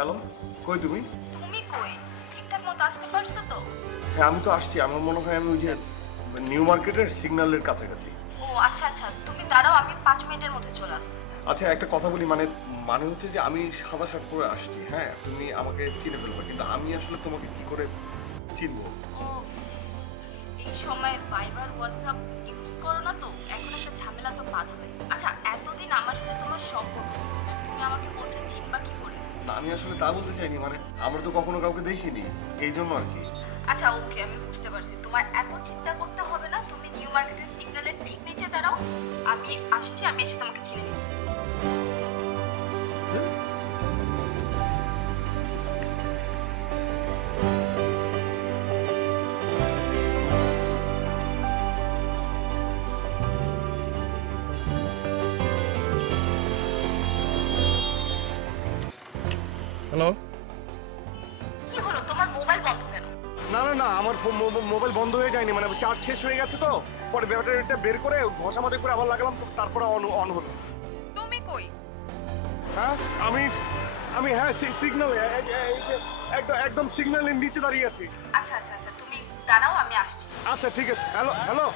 Hello, কই তুমি? তুমি কই? ঠিকঠাক মতো আসতে পারছো তো? হ্যাঁ, আমি তো আসছি। আমার মনে হয় আমি ওই যে নিউ মার্কেটের সিগন্যালের কাছাকাছি। ও আচ্ছা আচ্ছা, তুমি দাঁড়াও, আমি 5 মিনিটের মধ্যে চলে আসবো। আচ্ছা, একটা কথা বলি, মানে হচ্ছে যে আমি সাদা শার্ট পরে আসছি। হ্যাঁ, তুমি আমাকে চিনে ফেলবে, কিন্তু আমি আসলে তোমাকে কি করে চিনবো? ও, এই সময় ভাইবার হোয়াটসঅ্যাপ ইউজ করো না তো, এখন একটা ঝামেলা তো পার হবে। আচ্ছা, এতদিন আমার সাথে তোমার সম্পর্ক, তুমি আমাকে বলছো চিনবা কি করে? না, আমি আসলে তা বলতে চাইনি, মানে আমরা তো কখনো কাউকে দেখিনি, এই জন্য আর কি। আচ্ছা ওকে, আমি বুঝতে পারছি। তোমার এত চিন্তা করতে হবে না, তুমি নিউ মার্কেটের সিগন্যালের ঠিক নিচে দাঁড়াও, আমি আসছি, আমি এসে তোমাকে চিনে নিব। হ্যালো। কি হলো, তোমার মোবাইল বন্ধ কেন? না না না, আমার মোবাইল বন্ধ হয়ে যায়নি, মানে চার্জ শেষ হয়ে গেছে তো, পরে ব্যাটারিটা বের করে ঘষা মাঝে করে আবার লাগালাম, তারপরে অন হলো। তুমি কই? হ্যাঁ, আমি হ্যাঁ সিগন্যাল, একদম সিগন্যালের নিচে দাঁড়িয়ে আছি। আচ্ছা আচ্ছা আচ্ছা, তুমি দাঁড়াও, আমি আসছি। আচ্ছা ঠিক আছে। Hello hello.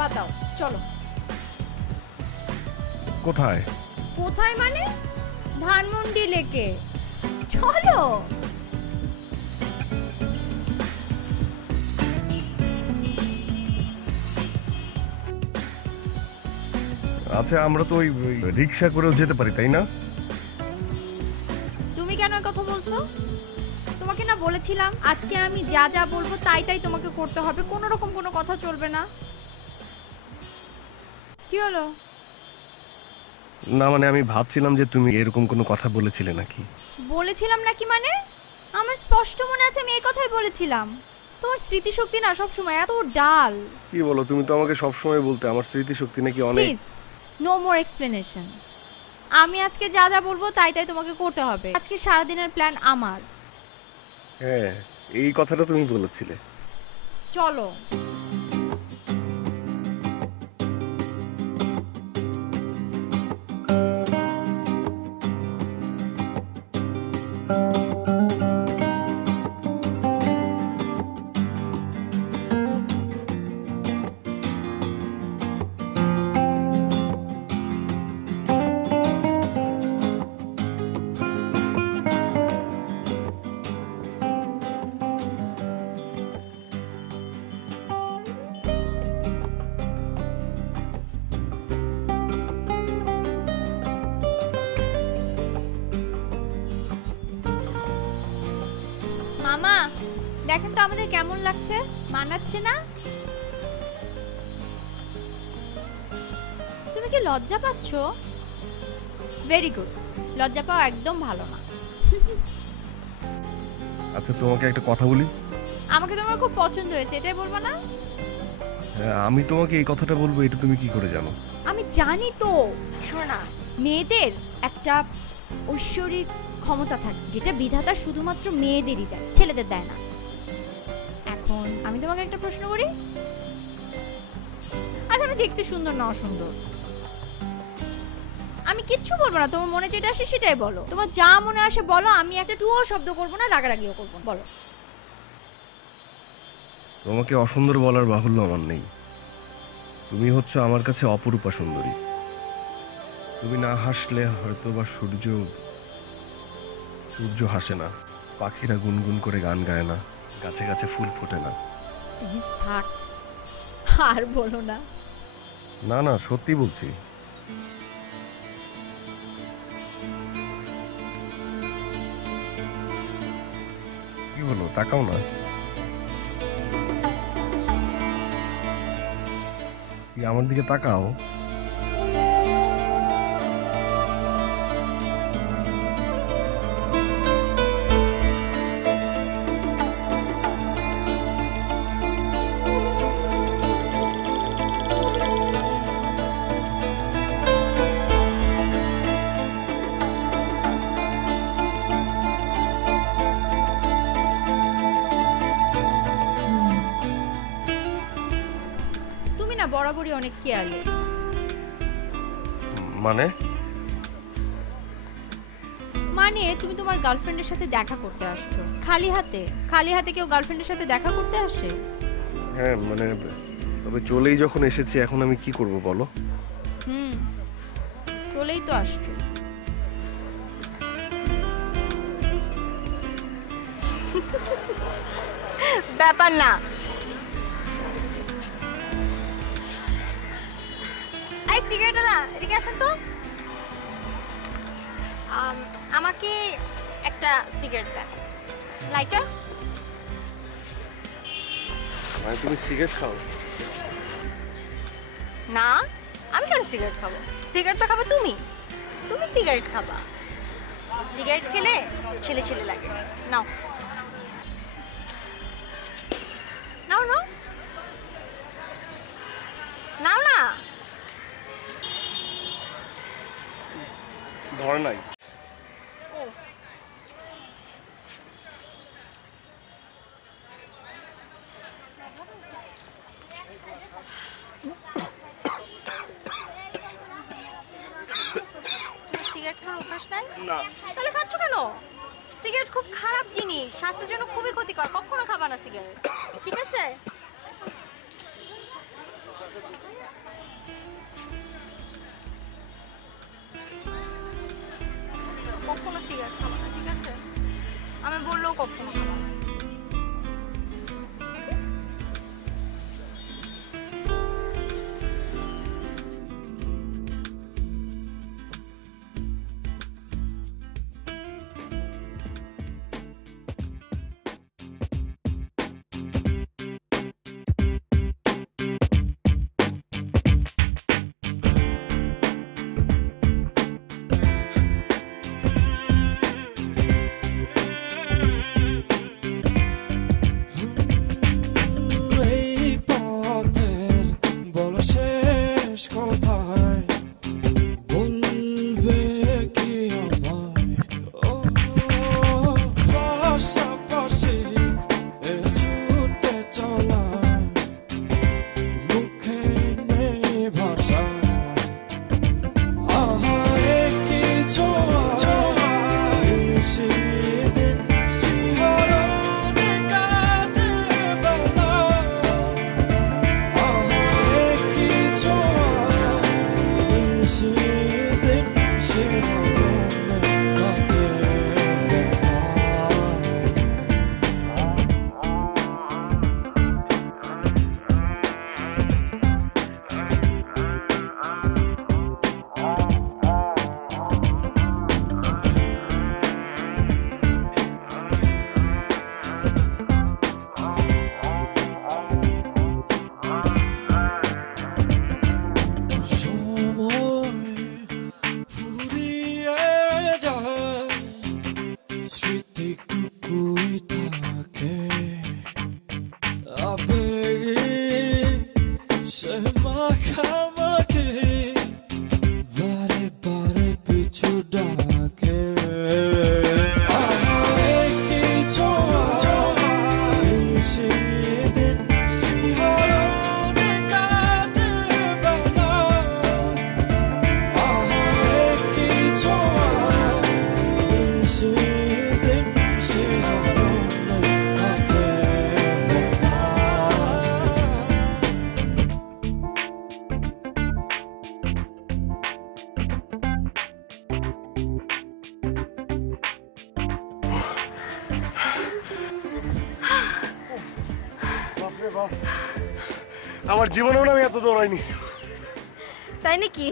বাতাও, চলো। কোথায়? কোথায় মানে? ধানমন্ডি লেকে, চলো। আচ্ছা, আমরা তো ওই রিক্সা করেও যেতে পারি, তাই না? তুমি কেন কথা বলছো? তোমাকে না বলেছিলাম আজকে আমি যা যা বলবো তাই তাই তোমাকে করতে হবে, কোনো রকম কোনো কথা চলবে না। কি হলো? না মানে আমি ভাবছিলাম যে তুমি এরকম কোনো কথা বলেছিলে নাকি। বলেছিলাম নাকি মানে? আমার স্পষ্ট মনে আছে আমি এই কথাই বলেছিলাম। তোমার স্মৃতিশক্তি না সবসময় এত ডাল। কি বলো, তুমি তো আমাকে সবসময় বলতে আমার স্মৃতিশক্তি নাকি অনেক। Please no more explanation. আমি আজকে যা যা বলবো তাই তাই তোমাকে করতে হবে। আজকে সারাদিনের প্ল্যান আমার। হ্যাঁ, এই কথাটা তুমি বলেছিলে। চলো। দেখেন তো আমাদের কেমন লাগছে, মানাচ্ছে না? তুমি কি লজ্জা পাচ্ছ? ভেরি গুড, লজ্জা পাওয়া একদম ভালো না। আচ্ছা তোমাকে একটা কথা বলি। আমাকে তোমার খুব পছন্দ হয়েছে, এটাই বলবো না? হ্যাঁ, আমি তোমাকে এই কথাটা বলবো, এটা তুমি কি করে জানো? আমি জানি তো। শোনো না, মেয়েদের একটা ঐশ্বরিক ক্ষমতা থাকে যেটা বিধাতা শুধুমাত্র মেয়েদেরই দেয়, ছেলেদের দেয় না। এখন আমি তোমাকে একটা প্রশ্ন করি। আচ্ছা, আমি দেখতে সুন্দর না অসুন্দর? আমি কিচ্ছু বলবো না, তোমার মনে যেটা আসে সেটাই বলো, তোমার যা মনে আসে বলো, আমি একটা টুও শব্দ করবো না, রাগারাগিও করবো না, বলো। তোমাকে অসুন্দর বলার বাহুল্য আমার নেই। তুমি হচ্ছে আমার কাছে অপরূপা সুন্দরী। তুমি না হাসলে হয়তো বা সূর্য হাসে না, পাখিরা গুনগুন করে গান গায় না, গাছে গাছে ফুল ফোটে না। থাক, আর বলো না। না না, সত্যি বলছি। কি হলো, তাকাও না। কি আমার দিকে তাকাও। তুমি না বরাবরই অনেক কেয়ারলেস। মানে? মানে তুমি তোমার গার্লফ্রেন্ডের সাথে দেখা করতে আসছো খালি হাতে। খালি হাতে কেউ গার্লফ্রেন্ডের সাথে দেখা করতে আসে? হ্যাঁ মানে, তবে চলেই যখন এসেছি এখন আমি কি করব বলো? চলেই তো আসছো। ব্যাপার না। এই সিগারেট না, এদিকে আসেন তো। আমাকে একটা সিগারেট দেন। লাইটার? মানে তুমি সিগারেট খাও? না, আমি কেন সিগারেট খাবো? সিগারেট তো খাবো তুমি। তুমি সিগারেট খাবা। সিগারেট খেলে ছেলে ছেলে লাগে। নাও নাও নাও নাও না। ধরে নাই। সিগারেট খাওয়ার অভ্যাস নাই? না। তাহলে খাচ্ছ কেন? সিগারেট খুব খারাপ জিনিস, স্বাস্থ্যের জন্য খুবই ক্ষতিকর, কখনো খাবা না সিগারেট, ঠিক আছে? কখনো সিগারেট খাবা না, ঠিক আছে? আমি বললেও কখনো খাবা না। আমার জীবনেও না আমি এত দৌড়াইনি। তাই নাকি?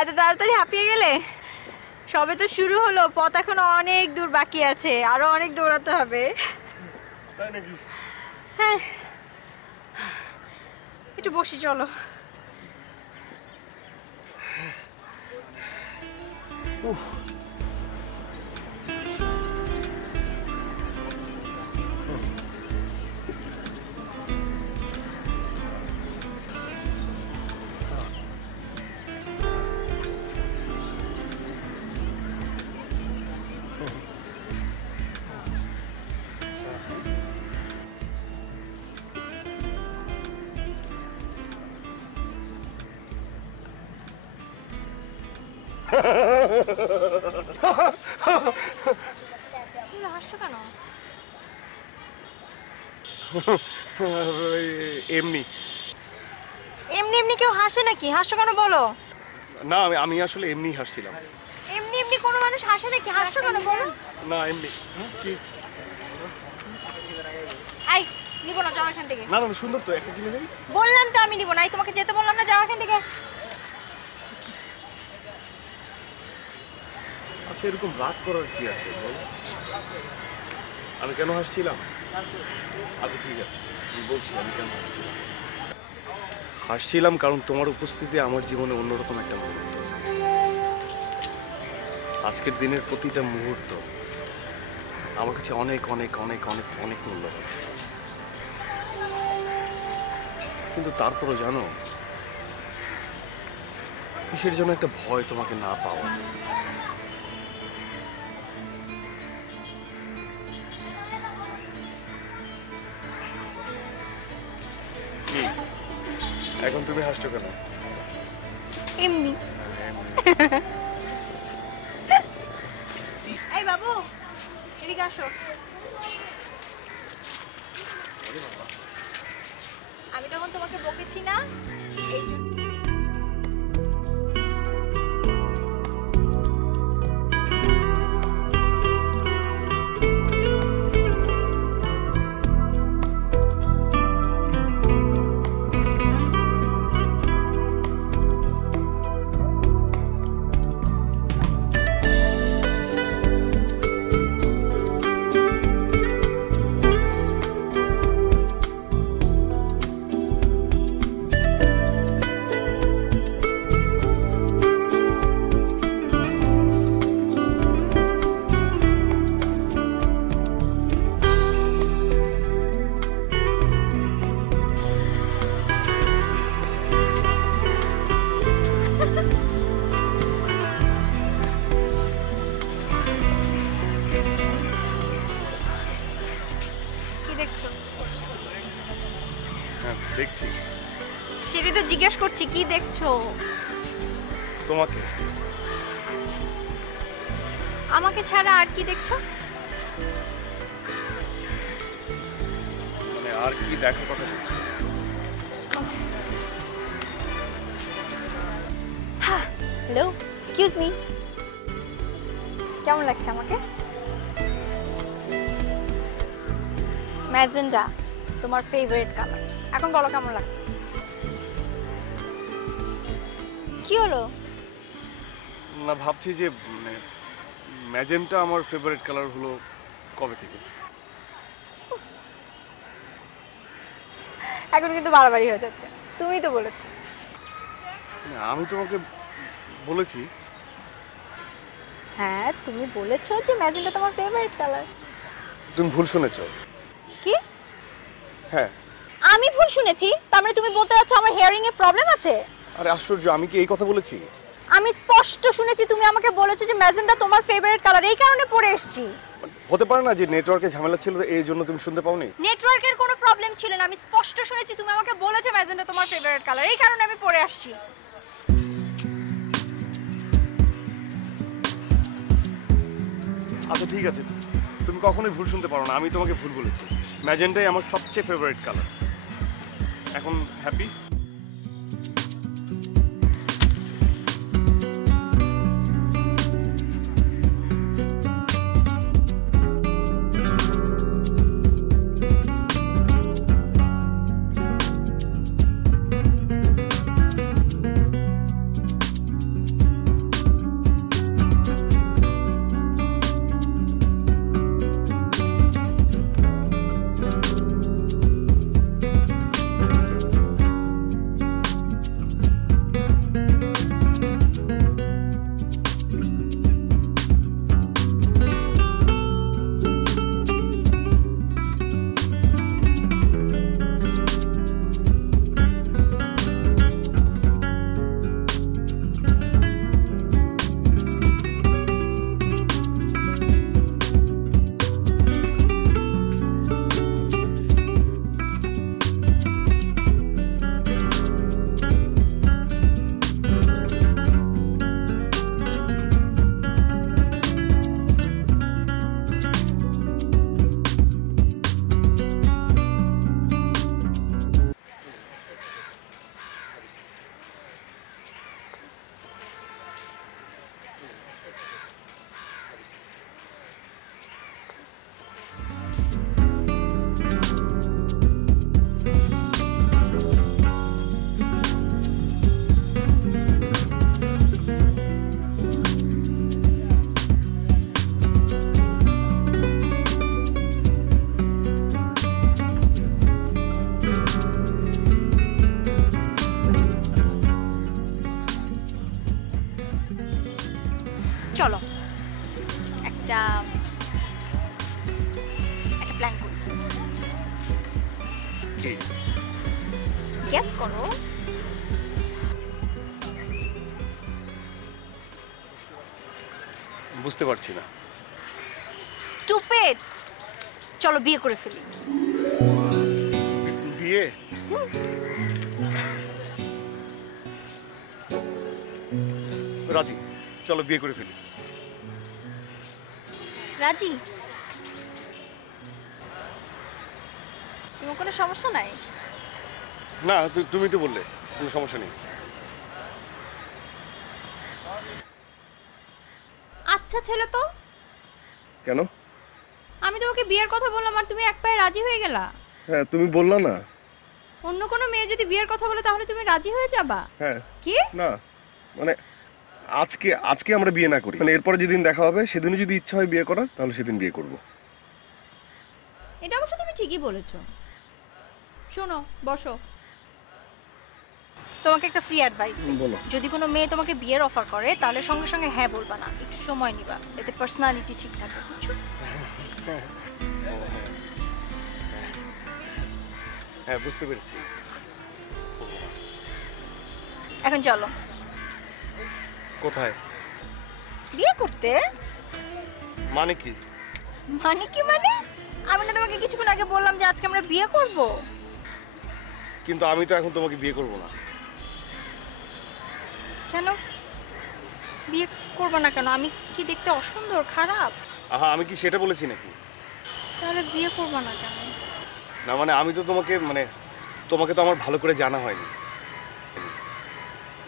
এত তাড়াতাড়ি হাঁপিয়ে গেলে? সবে তো শুরু হলো, পথ এখনো অনেক দূর বাকি আছে, আরো অনেক দৌড়াতে হবে। তাই নাকি? হ্যাঁ, একটু বসি চলো। উফ। হাসছো কেন? এমনি এমনি এমনি কেউ হাসে নাকি? হাসছো কেন বলো? না, আমি আসলে এমনি হাসছিলাম। এমনি এমনি কোনো মানুষ হাসে নাকি? হাসছো কেন বলো? না এমনি। কি? এই, নিবো না, যাও এখান থেকে। না না, সুন্দর তো, একটা কিনে দেই। বললাম তো আমি নিবো না, তোমাকে যেতে বললাম না, যাও এখান থেকে। আচ্ছা, এরকম রাগ করার কি আছে বল? আমি কেন হাসছিলাম? আচ্ছা ঠিক আছে, আমি বলছি আমি কেন হাসছিলাম। হাসছিলাম কারণ তোমার উপস্থিতি আমার জীবনে অন্যরকম একটা মুহূর্ত। আজকের দিনের প্রতিটা মুহূর্ত আমার কাছে অনেক অনেক অনেক অনেক অনেক মূল্যবান। কিন্তু তারপরও জানো, কিসের জন্য একটা ভয় তোমাকে না পাওয়া। কি এখন তুমি হাসছো কেন? এমনি। এই বাবু, এদিকে আসো। আমি তখন তোমাকে বকেছি না? এই জন্য। দেখছি। সেটাই তো জিজ্ঞেস করছি, কি দেখছো? তোমাকে। আমাকে ছাড়া আর কি দেখছো? মানে আর কি দেখার কথা বলছি? হ্যালো, এক্সকিউজ মি, কেমন লাগছে আমাকে? ম্যাজেন্ডা তোমার ফেভারিট কালার, এখন বলো কেমন লাগছে? কি হলো? না, ভাবছি যে মানে ম্যাজেন্টা আমার ফেভারিট কালার হলো কবে থেকে। এখন কিন্তু বাড়াবাড়ি হয়ে যাচ্ছে, তুমিই তো বলেছো। না, আমি তোমাকে বলেছি। হ্যাঁ, তুমি বলেছো যে ম্যাজেন্টা তোমার ফেভারিট কালার। তুমি ভুল শুনেছ। কি? হ্যাঁ। আমি ভুল শুনেছি? তার মানে তুমি বলতে চাচ্ছ আমার হিয়ারিং এ প্রবলেম আছে? আরে আশ্চর্য, আমি কি এই কথা বলেছি? আমি স্পষ্ট শুনেছি তুমি আমাকে বলেছো যে ম্যাজেন্টা তোমার ফেভারিট কালার, এই কারণে পড়ে এসেছি। হতে পারে না যে নেটওয়ার্কে ঝামেলা ছিল, এই জন্য তুমি শুনতে পাওনি। নেটওয়ার্কের কোনো প্রবলেম ছিল না, আমি স্পষ্ট শুনেছি তুমি আমাকে বলেছো ম্যাজেন্টা তোমার ফেভারিট কালার, এই কারণে আমি পড়ে আসছি। আচ্ছা ঠিক আছে, তুমি কখনোই ভুল শুনতে পারো না, আমি তোমাকে ভুল বলেছি। ম্যাজেন্টাই আমার সবচেয়ে ফেভারিট কালার। এখন হ্যাপি? কি? গেস করো। বুঝতে পারছি না। স্টুপিড। চলো বিয়ে করে ফেলি। বিয়ে? রাজি, চলো বিয়ে করে ফেলি। রাজি? তোমার কোনো সমস্যা নাই? না, তুমি তো বললে কোনো সমস্যা নেই। আচ্ছা ছেলে তো, কেন? আমি তোমাকে বিয়ের কথা বললাম আর তুমি এক পায়ে রাজি হয়ে গেলা। হ্যাঁ, তুমি বললা না? অন্য কোনো মেয়ে যদি বিয়ের কথা বলে তাহলে তুমি রাজি হয়ে যাবা? হ্যাঁ। কি? না মানে আজকে আমরা বিয়ে না করি, মানে এরপরে যেদিন দেখা হবে সেদিনই যদি ইচ্ছা হয় বিয়ে করার তাহলে সেদিন বিয়ে করব। এটা অবশ্য তুমি ঠিকই বলেছো। শোনো, বসো। তোমাকে একটা ফ্রি অ্যাডভাইস। বলো। যদি কোনো মেয়ে তোমাকে বিয়ের অফার করে তাহলে সঙ্গে সঙ্গে হ্যাঁ বলবা না, একটু সময় নিবা, এতে পার্সোনালিটি ঠিক থাকে, বুঝছো? হ্যাঁ, বুঝতে পেরেছি। এখন চলো। কোথায়? বিয়ে করতে? মানে কি? মানে কি মানে? আমি না তোমাকে কিছুক্ষণ আগে বললাম যে আজকে আমরা বিয়ে করব। কিন্তু আমি তো এখন তোমাকে বিয়ে করব না। কেন বিয়ে করবো না কেন? আমি কি দেখতে অসুন্দর, খারাপ? আহা, আমি কি সেটা বলেছি নাকি? তাহলে বিয়ে করবো না কেন? না মানে আমি তো তোমাকে তো আমার ভালো করে জানা হয়নি।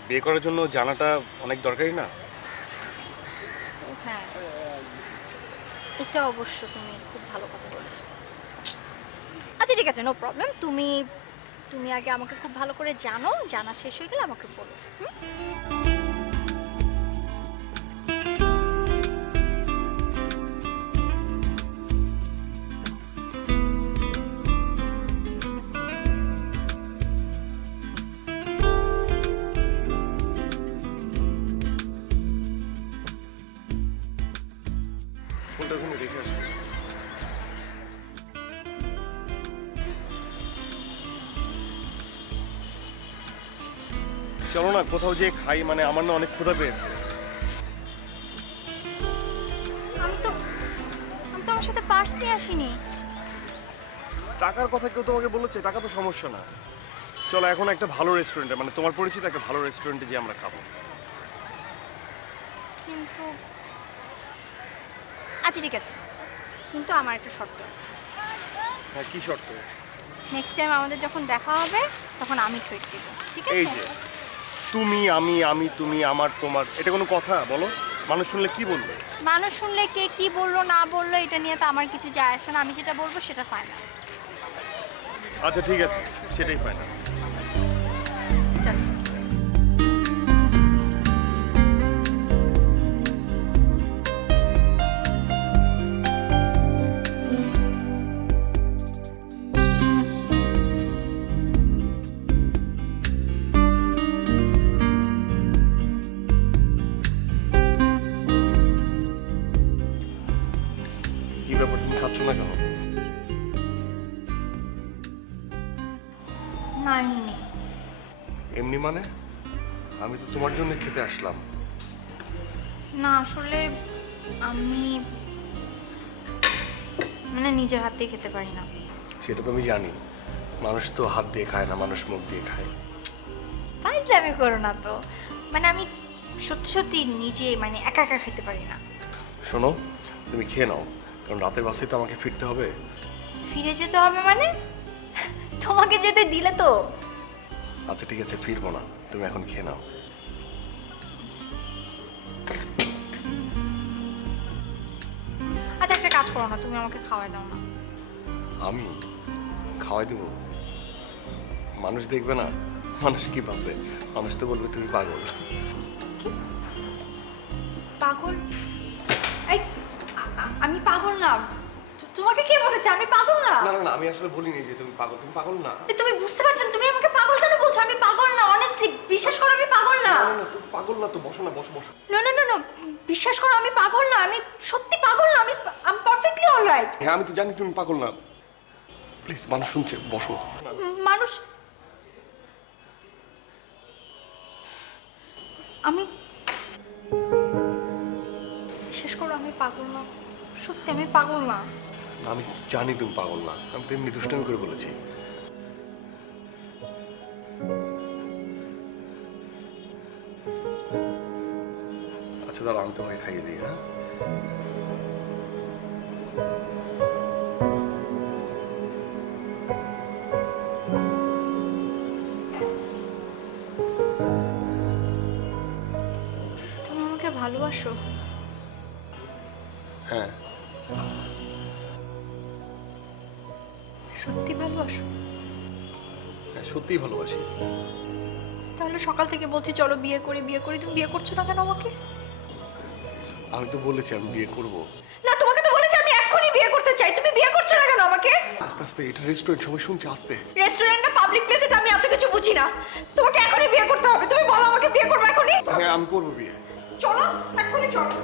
বিয়ে করার জন্য জানাটা অনেক দরকারি না? হ্যাঁ, এটা অবশ্য তুমি খুব ভালো কথা বলেছো। আচ্ছা ঠিক আছে, নো প্রবলেম। তুমি আগে আমাকে খুব ভালো করে জানো, জানা শেষ হয়ে গেলে আমাকে বলো। ফোনটা ওখানে রেখে আসো। চলো না কোথাও যে খাই, মানে আমার না অনেক ক্ষুধা পেয়েছে। আমি তো আমার সাথে পার্স নিয়ে আসিনি। টাকার কথা কেউ তোমাকে বলেছে? টাকা তো সমস্যা না। চলো এখন একটা ভালো রেস্টুরেন্টে, মানে তোমার পরিচিত একটা ভালো রেস্টুরেন্টে গিয়ে আমরা খাবো। কিন্তু আচ্ছা ঠিক আছে, কিন্তু আমার একটা শর্ত। হ্যাঁ, কি শর্ত? নেক্সট টাইম আমাদের যখন দেখা হবে তখন আমি ট্রিট দিব, ঠিক আছে? এই যে তুমি, আমি, তুমি, আমার, তোমার, এটা কোনো কথা বলো? মানুষ শুনলে কি বলবে? মানুষ শুনলে কে কি বললো না বললো এটা নিয়ে তো আমার কিছু যায় আসে না। আমি যেটা বলবো সেটা ফাইনাল। আচ্ছা ঠিক আছে, সেটাই ফাইনাল। কি ব্যাপার, তুমি খাচ্ছ না কেন? না এমনি। এমনি মানে? আমি তো তোমার জন্য খেতে আসলাম। না আসলে আমি মানে নিজের হাত দিয়ে খেতে পারি না। সেটা তো আমি জানি, মানুষ তো হাত দিয়ে খায় না, মানুষ মুখ দিয়ে খায়। ফাইজলামি করো না তো। মানে আমি সত্যি সত্যি নিজে মানে একা একা খেতে পারি না। শোনো, তুমি খেয়ে নাও, কারণ রাতের বাসে তো আমাকে ফিরতে হবে। ফিরে যেতে হবে মানে? তোমাকে যেতে দিলে তো। আচ্ছা ঠিক আছে, ফিরবো না, তুমি এখন খেয়ে নাও। আচ্ছা একটা কাজ করো না, তুমি আমাকে খাওয়াই দাও না। আমি খাওয়াই দেবো? মানুষ দেখবে না? মানুষ কি ভাববে? মানুষ তো বলবে তুমি পাগল। কি? পাগল? এই আমি পাগল না। তোমাকে কে বলেছে আমি পাগল না? না না না, আমি আসলে বলিনি যে তুমি পাগল। তুমি পাগল না। তুমি বুঝতে পারছো না? তুমি আমাকে পাগল কেন বলছো? আমি পাগল না, অনেস্টলি বিশ্বাস করো আমি পাগল না। না না, তুমি পাগল না তো। বসো না, বসো বসো। না না না না, বিশ্বাস করো আমি পাগল না। আমি সত্যি পাগল না। আমি পারফেক্টলি অলরাইট। হ্যাঁ, আমি তো জানি তুমি পাগল না। প্লিজ, মানুষ শুনছে, বসো। মানুষ, আমি শেষ করো, আমি পাগল না, সত্যি আমি পাগল না। আমি জানি তুমি পাগল না, আমি তো এমনি দুষ্টামি করে বলেছি। আচ্ছা দাঁড়া, আমি তোমাকে খাইয়ে দিই। হ্যাঁ, তুমি আমাকে ভালোবাসো? হ্যাঁ। সত্যি ভালোবাসো? হ্যাঁ, সত্যিই ভালোবাসি। তাহলে সকাল থেকে বলছি চলো বিয়ে করি বিয়ে করি, তুমি বিয়ে করছো না কেন আমাকে? আমি তো বলেছি আমি বিয়ে করবো। না, তোমাকে তো বলেছি আমি এখনই বিয়ে করতে চাই, তুমি বিয়ে করছো না কেন আমাকে? আস্তে আস্তে, এটা রেস্টুরেন্ট, সবাই শুনছে, আস্তে। রেস্টুরেন্ট না পাবলিক প্লেসে আমি এত কিছু বুঝি না, তোমাকে এখনই বিয়ে করতে হবে, তুমি বলো আমাকে বিয়ে করবো এখনই? হ্যাঁ, আমি করবো বিয়ে। চলো এখনই চলো।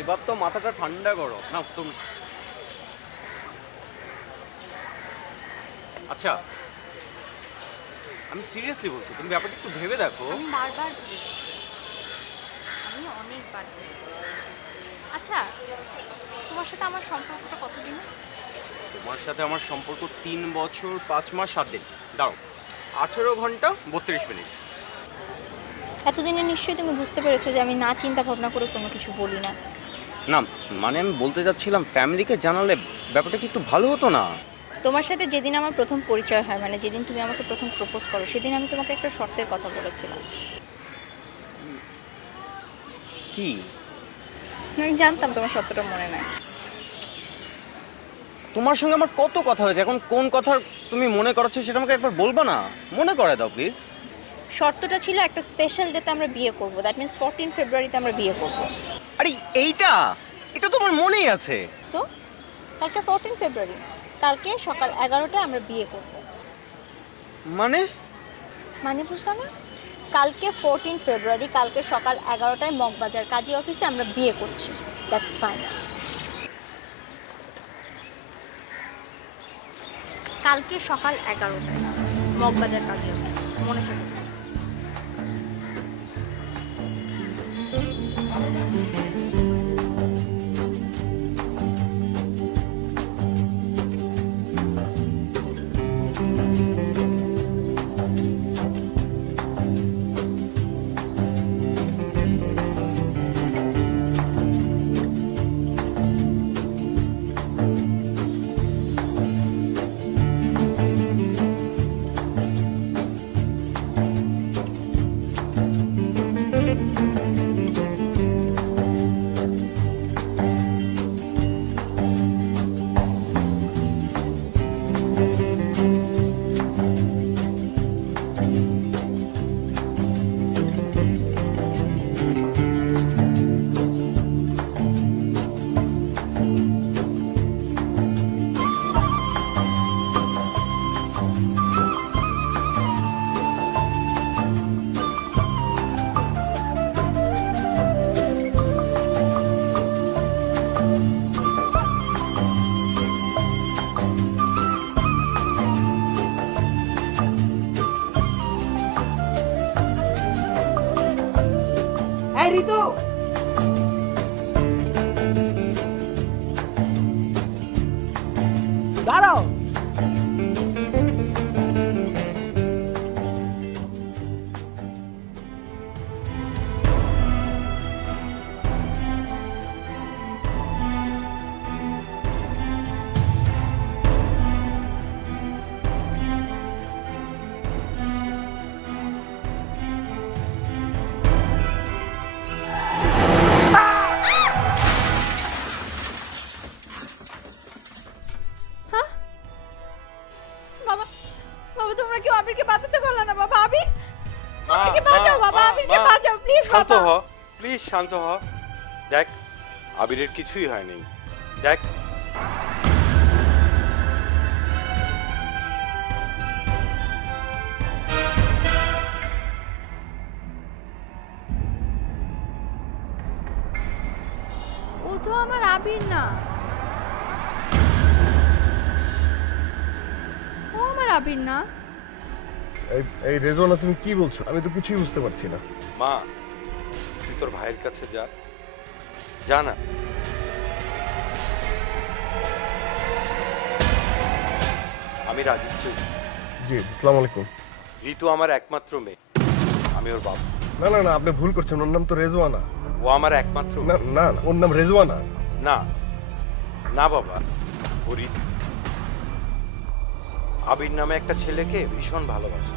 এবার তো মাথাটা ঠান্ডা করো না তুমি। আচ্ছা, আমি সিরিয়াসলি বলছি, তুমি ব্যাপারটা একটু ভেবে দেখো। আমি বারবার বলেছি, আমি অনেকবার বলেছি। আচ্ছা, তোমার সাথে আমার সম্পর্কটা কতদিন? তোমার সাথে আমার সম্পর্ক 3 বছর 5 মাস 7 দিন। দাঁড়াও, 18 ঘন্টা 32 মিনিট। এতদিনে নিশ্চয়ই তুমি বুঝতে পেরেছো যে আমি না চিন্তা ভাবনা করে কোনো কিছু বলি না। না মানে আমি বলতে যাচ্ছিলাম, ফ্যামিলিকে জানালে ব্যাপারটা কি একটু ভালো হতো না? তোমার সাথে যেদিন আমার প্রথম পরিচয় হয়, মানে যেদিন তুমি আমাকে প্রথম প্রপোজ করো, সেদিন আমি তোমাকে একটা শর্তের কথা বলেছিলাম। কি? আমি জানতাম তোমার শর্তটা মনে নাই। তোমার সঙ্গে আমার কত কথা হয়েছে, এখন কোন কথা তুমি মনে করাচ্ছ সেটা আমাকে একবার বলবা না? মনে করে দাও প্লিজ। শর্তটা ছিল একটা স্পেশাল ডেতে আমরা বিয়ে করব, দ্যাট মিন্স 14 ফেব্রুয়ারিতে আমরা বিয়ে করব। আরে এটা তোমার মনেই আছে তো কালকে 14 ফেব্রুয়ারি, কালকে সকাল 11টায় আমরা বিয়ে করব। মানে বুঝতে না? কালকে 14 ফেব্রুয়ারি, কালকে সকাল 11টায় মগবাজার কাজী অফিসে আমরা বিয়ে করছি। That's fine. কালকে সকাল 11টায় মগবাজার কাজে মনে থাকে। ঋতু দাঁড়াও। শান্ত হ প্লিজ, শান্ত হ। দেখ আবিরের কিছুই হয়নি। দেখ ও তো আমার আবির না, ও আমার আবির না। এই রেজওয়ানা, তুমি কি বলছো? আমি তো কিছুই বুঝতে পারছি না। মা, তুই তোর ভাইয়ের কাছে যা, যা না। আমি রাজীব চৌধুরী। জি, আসসালামু আলাইকুম। ঋতু আমার একমাত্র মেয়ে, আমি ওর বাবা। না না না, আপনি ভুল করছেন, ওর নাম তো রেজওয়ানা। ও আমার একমাত্র না না, ওর নাম রেজওয়ানা। না না বাবা, ও ঋতু। আবির নামে একটা ছেলেকে ভীষণ ভালোবাসে।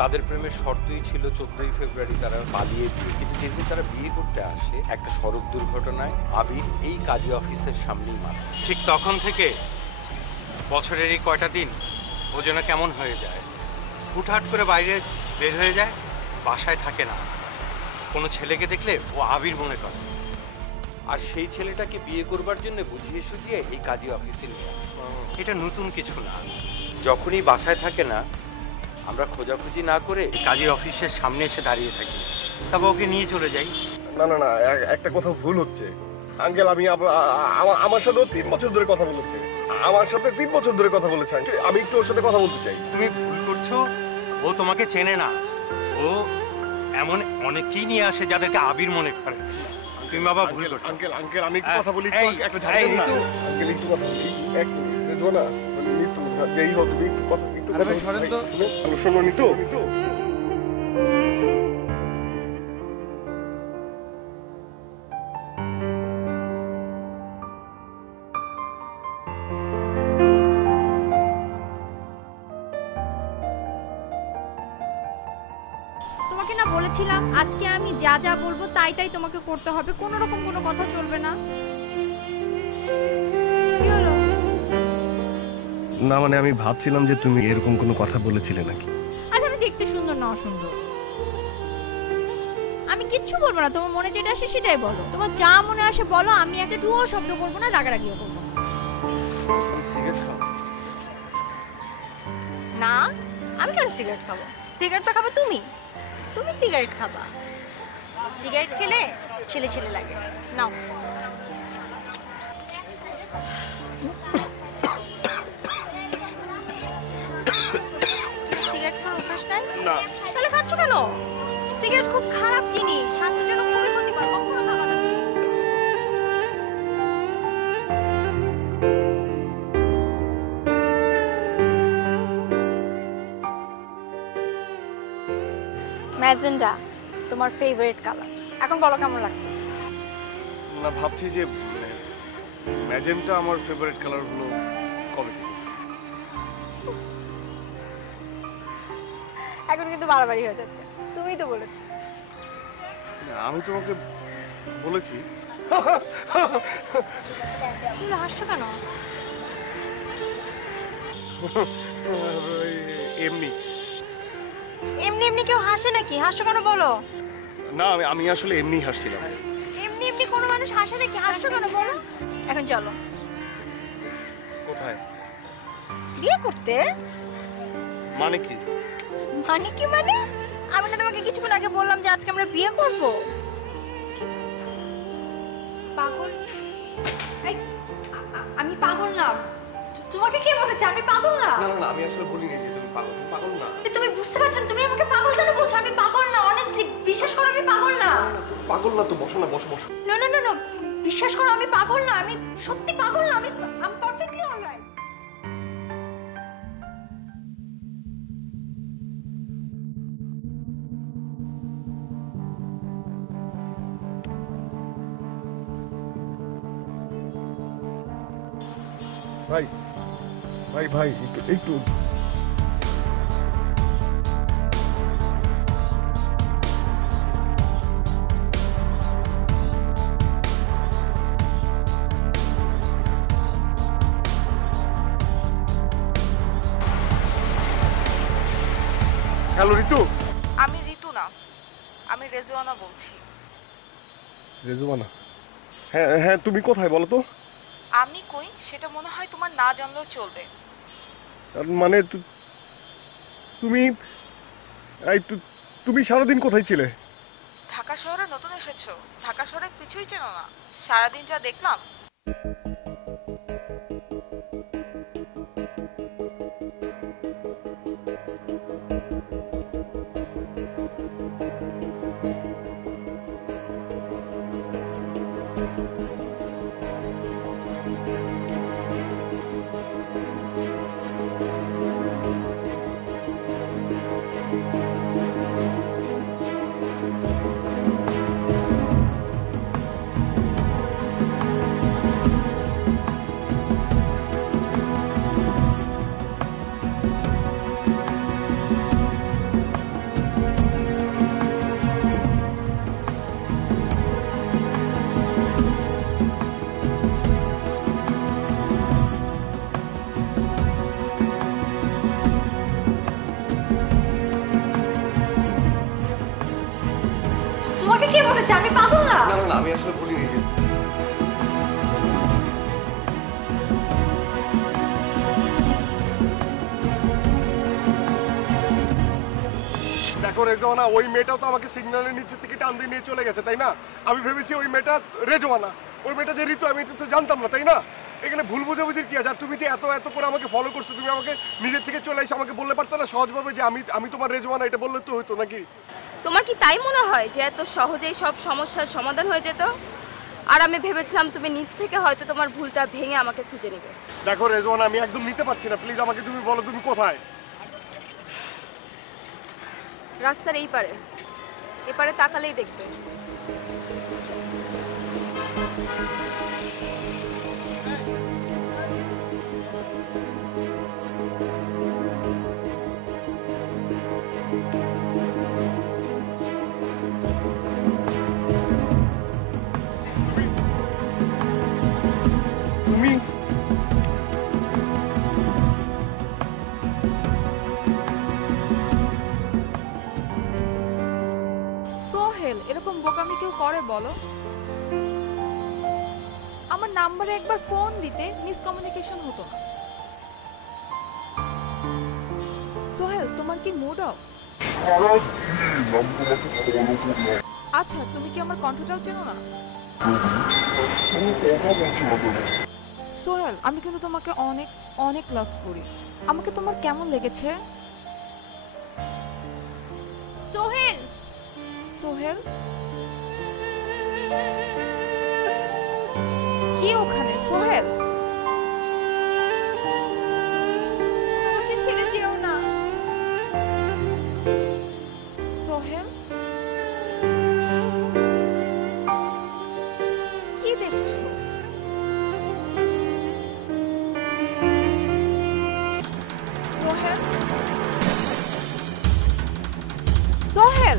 তাদের প্রেমের শর্তই ছিল 14ই ফেব্রুয়ারি তারা পালিয়ে বিয়ে। কিন্তু যেদিন তারা বিয়ে করতে আসে, একটা সড়ক দুর্ঘটনায় আবির এই কাজী অফিসের সামনেই মারা। ঠিক তখন থেকে বছরের এই কয়টা দিন ও যেন কেমন হয়ে যায়, হুটহাট করে বাইরে বের হয়ে যায়, বাসায় থাকে না। কোনো ছেলেকে দেখলে ও আবির মনে করে, আর সেই ছেলেটাকে বিয়ে করবার জন্য বুঝিয়ে সুঝিয়ে এই কাজী অফিসে নিয়ে আসে। এটা নতুন কিছু না। যখনই বাসায় থাকে না, আমরা খোঁজাখুঁজি না করে কাজীর অফিসের সামনে এসে দাঁড়িয়ে থাকি, তারপর ওকে নিয়ে চলে যাই। না না না, একটা কথা ভুল হচ্ছে আঙ্কেল। আমি আমার সাথেও 3 বছর ধরে কথা বলেছে। আমার সাথে 3 বছর ধরে কথা বলেছে আঙ্কেল। আমি একটু ওর সাথে কথা বলতে চাই। তুমি ভুল করছো, ও তোমাকে চেনে না। ও এমন অনেকেই নিয়ে আসে যাদেরকে আবির মনে করে। তুমি বাবা ভুল করছো। আঙ্কেল আঙ্কেল, আমি একটু কথা বলি। এই, একটা এই, ঝাড়েন না ঋতু। আঙ্কেল, একটু কথা বলি। এক মিনিট, রেজওয়ানা, নিতু, যেই হোক, তুমি একটু কথা, একটু আরে কথা ভাই, সরেন তো। শোনো নিতু। তোমাকে না বলেছিলাম আজকে আমি যা যা বলবো তাই তাই তোমাকে করতে হবে, কোনো রকম কোনো কথা চলবে না। কি হলো? না মানে আমি ভাবছিলাম যে তুমি এরকম কোনো কথা বলেছিলে নাকি। আচ্ছা, আমি দেখতে সুন্দর না অসুন্দর? আমি কিচ্ছু বলবো না, তোমার মনে যেটা আসে সেটাই বলো। তোমার যা মনে আসে বলো, আমি একটা টুও শব্দ করবো না, রাগারাগিও করবো না। না, আমি কেন সিগারেট খাবো? সিগারেট তো খাবে তুমি। তুমি সিগারেট খাবা? সিগারেট খেলে ছেলে ছেলে লাগে। নাও। ম্যাজেন্ডা তোমার ফেভারিট কালার। এখন বলো কেমন লাগছে? না, ভাবছি যে ম্যাজেন্টা আমার ফেভারিট কালার হলো কবে থেকে। এখন কিন্তু বাড়াবাড়ি হয়ে যাচ্ছে, তুমিই তো বলেছো। না, আমি তোমাকে বলেছি। তুমি হাসছো কেন? এমনি এমনি এমনি কেউ হাসে নাকি? হাসছো কেন বলো? না, আমি আসলে এমনি হাসছিলাম। এমনি এমনি কোনো মানুষ হাসে নাকি? হাসছো কেন বলো? এখন চলো। কোথায়? বিয়ে করতে? মানে কি? মানে কি মানে? আমি না তোমাকে কিছুক্ষণ আগে বললাম যে আজকে আমরা বিয়ে করব। পাগল? আমি পাগল না। তোমাকে কে বলেছে আমি পাগল না? না না, আমি আসলে বলিনি যে তুমি পাগল। তুমি পাগল না। তুমি বুঝতে পারছো না? তুমি আমাকে পাগল কেন বলছো? আমি পাগল না, অনেস্টলি বিশ্বাস করো আমি পাগল না। পাগল না তো, বসো না, বসো বসো। না না না না, বিশ্বাস করো আমি পাগল না, আমি সত্যি পাগল না, আমি পারফেক্টলি অলরাইট। ভাই ভাই ভাই একটু হ্যালো ঋতু। আমি ঋতু না, আমি রেজওয়ানা বলছি। রেজওয়ানা? হ্যাঁ হ্যাঁ, তুমি কোথায় বলো তো? আমি কই সেটা মনে হয় তোমার না জানলেও চলবে। মানে তুমি তুমি সারাদিন কোথায় ছিলে? ঢাকা শহরে নতুন এসেছো, ঢাকা শহরে কিছুই চেনো না। সারাদিন যা দেখলাম। তোমাকে কে বলেছে আমি পাগল না? না না, আমি আসলে বলিনি যে। দেখো রেজওয়ানা, ওই মেয়েটাও তো আমাকে সিগন্যালের নিচে থেকে টান দিয়ে নিয়ে চলে গেছে, তাই না? আমি ভেবেছি ওই মেয়েটা রেজওয়ানা, ওই মেয়েটা যে ঋতু, আমি তো জানতাম না, তাই না? এখানে ভুল বুঝাবুঝির কি আছে? আর তুমি যে এত করে আমাকে ফলো করছো, তুমি আমাকে নিজের থেকে চলে এসে আমাকে বললে পারতো না সহজভাবে যে আমি তোমার রেজওয়ানা, এটা বললে তো হতো নাকি? তোমার কি তাই মনে হয় যে এত সহজেই সব সমস্যার সমাধান হয়ে যেত? আর আমি ভেবেছিলাম তুমি নিজ থেকে হয়তো তোমার ভুলটা ভেঙে আমাকে খুঁজে নেবে। দেখো রেজওয়ানা, আমি একদম নিতে পারছি না, প্লিজ আমাকে তুমি বলো তুমি কোথায়? রাস্তার এই পারে, এপারে তাকালেই দেখবে। তুমি সোহেল, এরকম বোকামি কেউ করে বলো? আমার নাম্বারে একবার ফোন দিতে মিসকমিউনিকেশন হতো না। সোহেল, তোমার কি মুড অফ? আচ্ছা, তুমি কি আমার কণ্ঠটাও চেনো না? সোহেল, আমি কিন্তু তোমাকে অনেক অনেক লাভ করি। আমাকে তোমার কেমন লেগেছে? সোহেল, সোহেল, কি ওখানে? সোহেল, আমাকে ছেড়ে যেও না। সোহেল। সোহেল